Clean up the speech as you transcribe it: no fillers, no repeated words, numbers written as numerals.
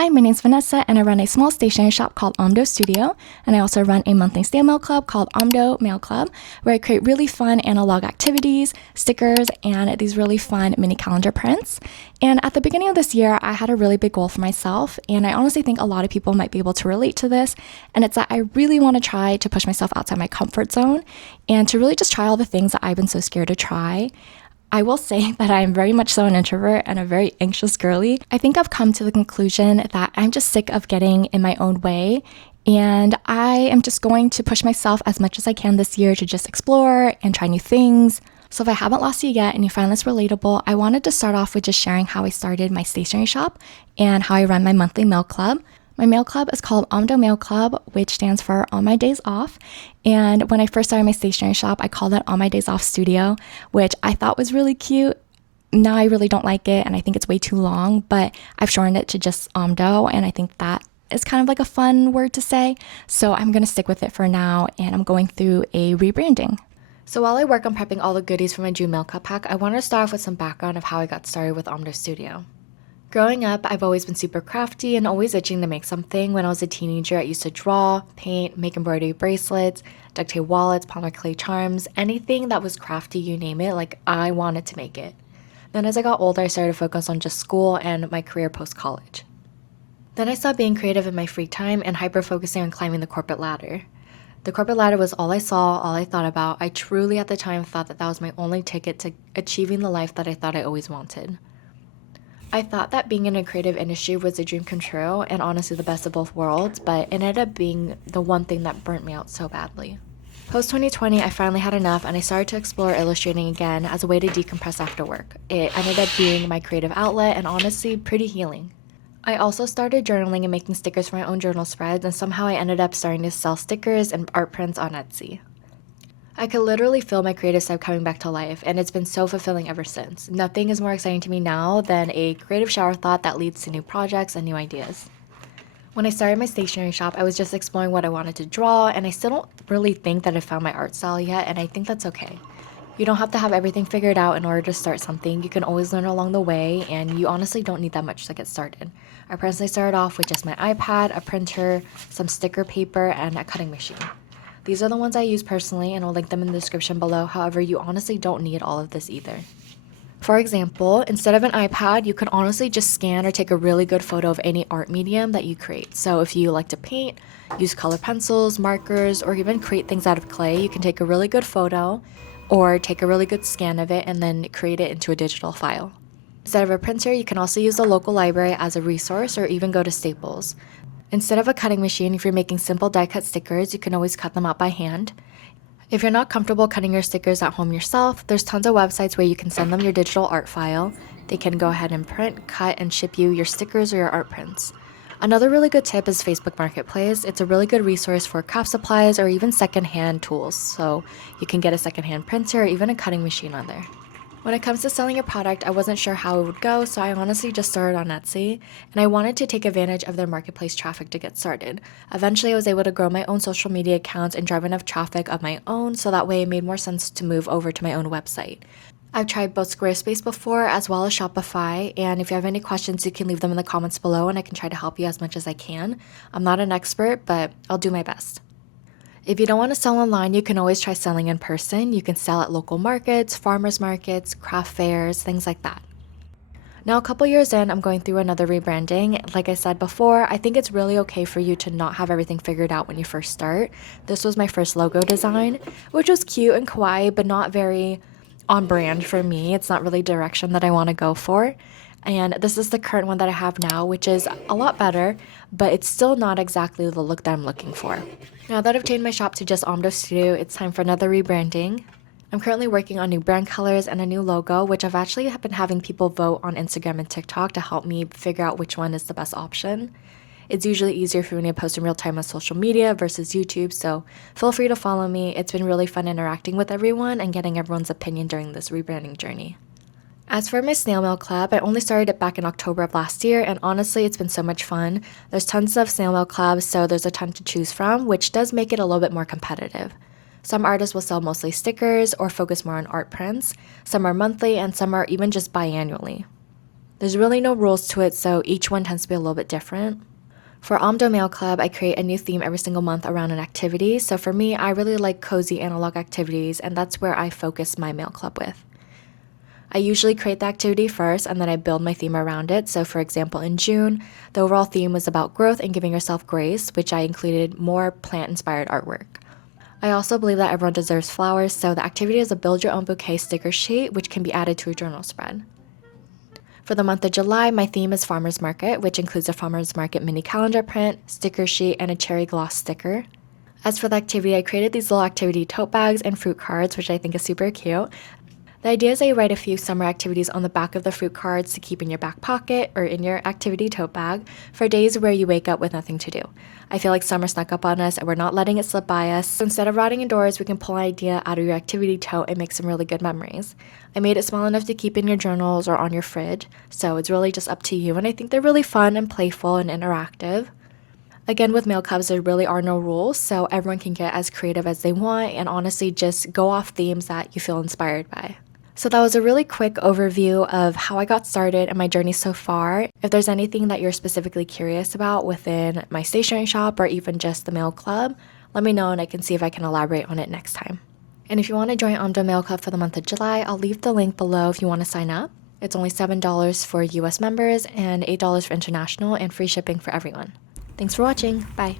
Hi, my name's Vanessa, and I run a small stationery shop called om-doe Studio, and I also run a monthly snail mail club called om-doe Mail Club, where I create really fun analog activities, stickers, and these really fun mini calendar prints. And at the beginning of this year, I had a really big goal for myself, and I honestly think a lot of people might be able to relate to this, and it's that I really want to try to push myself outside my comfort zone and to really just try all the things that I've been so scared to try. I will say that I am very much so an introvert and a very anxious girly. I think I've come to the conclusion that I'm just sick of getting in my own way, and I am just going to push myself as much as I can this year to just explore and try new things. So if I haven't lost you yet and you find this relatable, I wanted to start off with just sharing how I started my stationery shop and how I run my monthly mail club. My mail club is called om-doe Mail Club, which stands for On My Days Off. And when I first started my stationery shop, I called it On My Days Off Studio, which I thought was really cute. Now I really don't like it, and I think it's way too long, but I've shortened it to just om-doe, and I think that is kind of like a fun word to say. So I'm going to stick with it for now, and I'm going through a rebranding. So while I work on prepping all the goodies for my June mail club pack, I want to start off with some background of how I got started with om-doe Studio. Growing up, I've always been super crafty and always itching to make something. When I was a teenager, I used to draw, paint, make embroidery bracelets, duct tape wallets, polymer clay charms, anything that was crafty, you name it, like I wanted to make it. Then as I got older, I started to focus on just school and my career post-college. Then I stopped being creative in my free time and hyper-focusing on climbing the corporate ladder. The corporate ladder was all I saw, all I thought about. I truly at the time thought that was my only ticket to achieving the life that I thought I always wanted. I thought that being in a creative industry was a dream come true and honestly the best of both worlds, but it ended up being the one thing that burnt me out so badly. Post 2020, I finally had enough and I started to explore illustrating again as a way to decompress after work. It ended up being my creative outlet and honestly pretty healing. I also started journaling and making stickers for my own journal spreads, and somehow I ended up starting to sell stickers and art prints on Etsy. I could literally feel my creative side coming back to life, and it's been so fulfilling ever since. Nothing is more exciting to me now than a creative shower thought that leads to new projects and new ideas. When I started my stationery shop, I was just exploring what I wanted to draw, and I still don't really think that I found my art style yet, and I think that's okay. You don't have to have everything figured out in order to start something. You can always learn along the way, and you honestly don't need that much to get started. I personally started off with just my iPad, a printer, some sticker paper, and a cutting machine. These are the ones I use personally, and I'll link them in the description below. However, you honestly don't need all of this either. For example, instead of an iPad, you can honestly just scan or take a really good photo of any art medium that you create. So if you like to paint, use color pencils, markers, or even create things out of clay, you can take a really good photo or take a really good scan of it and then create it into a digital file. Instead of a printer, you can also use the local library as a resource or even go to Staples. Instead of a cutting machine, if you're making simple die-cut stickers, you can always cut them out by hand. If you're not comfortable cutting your stickers at home yourself, there's tons of websites where you can send them your digital art file. They can go ahead and print, cut, and ship you your stickers or your art prints. Another really good tip is Facebook Marketplace. It's a really good resource for craft supplies or even secondhand tools, so you can get a secondhand printer or even a cutting machine on there. When it comes to selling a product, I wasn't sure how it would go, so I honestly just started on Etsy, and I wanted to take advantage of their marketplace traffic to get started. Eventually, I was able to grow my own social media accounts and drive enough traffic of my own, so that way it made more sense to move over to my own website. I've tried both Squarespace before as well as Shopify, and if you have any questions, you can leave them in the comments below and I can try to help you as much as I can. I'm not an expert, but I'll do my best. If you don't want to sell online, you can always try selling in person. You can sell at local markets, farmers markets, craft fairs, things like that. Now, a couple years in, I'm going through another rebranding. Like I said before, I think it's really okay for you to not have everything figured out when you first start. This was my first logo design, which was cute and kawaii, but not very on brand for me. It's not really direction that I want to go for. And this is the current one that I have now, which is a lot better, but it's still not exactly the look that I'm looking for. Now that I've changed my shop to just om-doe Studio, it's time for another rebranding. I'm currently working on new brand colors and a new logo, which I've actually been having people vote on Instagram and TikTok to help me figure out which one is the best option. It's usually easier for me to post in real time on social media versus YouTube, so feel free to follow me. It's been really fun interacting with everyone and getting everyone's opinion during this rebranding journey. As for my snail mail club, I only started it back in October of last year, and honestly, it's been so much fun. There's tons of snail mail clubs, so there's a ton to choose from, which does make it a little bit more competitive. Some artists will sell mostly stickers or focus more on art prints. Some are monthly, and some are even just biannually. There's really no rules to it, so each one tends to be a little bit different. For om-doe Mail Club, I create a new theme every single month around an activity. So for me, I really like cozy analog activities, and that's where I focus my mail club with. I usually create the activity first and then I build my theme around it. So for example, in June, the overall theme was about growth and giving yourself grace, which I included more plant-inspired artwork. I also believe that everyone deserves flowers, so the activity is a build your own bouquet sticker sheet, which can be added to a journal spread. For the month of July, my theme is Farmers Market, which includes a Farmers Market mini calendar print, sticker sheet, and a cherry gloss sticker. As for the activity, I created these little activity tote bags and fruit cards, which I think is super cute. The idea is that you write a few summer activities on the back of the fruit cards to keep in your back pocket or in your activity tote bag for days where you wake up with nothing to do. I feel like summer snuck up on us and we're not letting it slip by us. So instead of rotting indoors, we can pull an idea out of your activity tote and make some really good memories. I made it small enough to keep in your journals or on your fridge, so it's really just up to you, and I think they're really fun and playful and interactive. Again, with mail clubs, there really are no rules, so everyone can get as creative as they want and honestly just go off themes that you feel inspired by. So that was a really quick overview of how I got started and my journey so far. If there's anything that you're specifically curious about within my stationery shop or even just the mail club, let me know and I can see if I can elaborate on it next time. And if you want to join om-doe Mail Club for the month of July, I'll leave the link below if you want to sign up. It's only $7 for US members and $8 for international and free shipping for everyone. Thanks for watching. Bye.